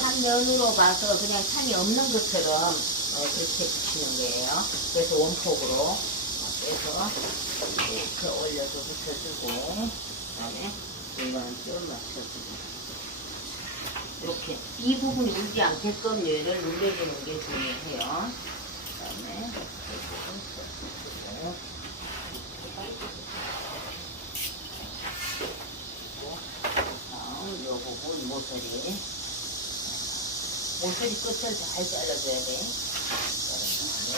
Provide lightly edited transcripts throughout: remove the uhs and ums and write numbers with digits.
한 면으로 봐서 그냥 찬이 없는 것처럼 그렇게 붙이는 거예요. 그래서 원폭으로 빼서 이렇게 올려서 붙여주고, 그 다음에 이거는 좀 맞춰주고. 이렇게 이 부분이 울지 않게끔 얘를 눌러주는 게 중요해요. 그 다음에 다음 요 부분 모서리 끝을 잘 잘라줘야 돼. 자른 다음에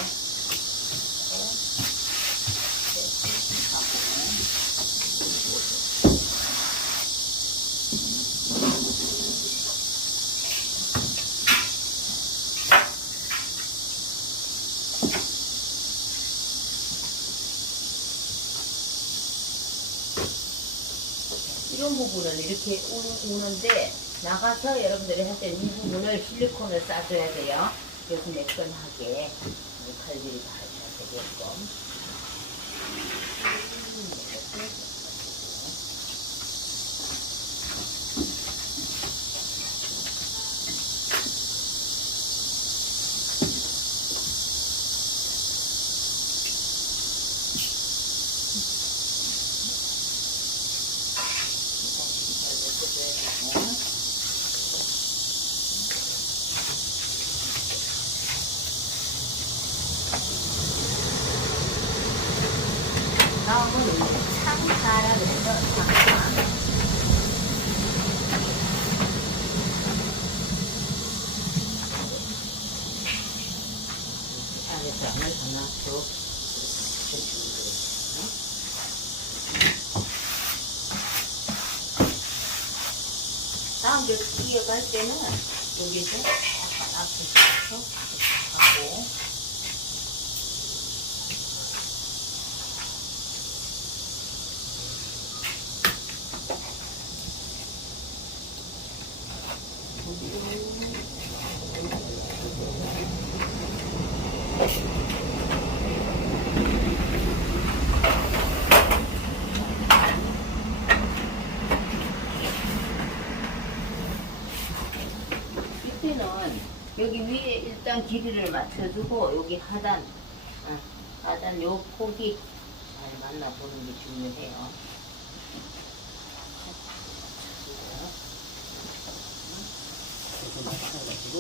이런 부분은 이렇게 우는데 나가서 여러분들이 할 때 이 부분을 실리콘을 싸줘야 돼요. 그래서 매끈하게 칼질이 잘 되게끔. 다음은 창사라 그래서 창사. 안에장을 하나 더 해주는 거예요. 다음 이어갈 때는 여기서 약간 앞에서 하고. 이때는 여기 위에 일단 길이를 맞춰주고 여기 하단 요 폭이 잘 맞나 보는 게 중요해요. 이렇게 맞춰가지고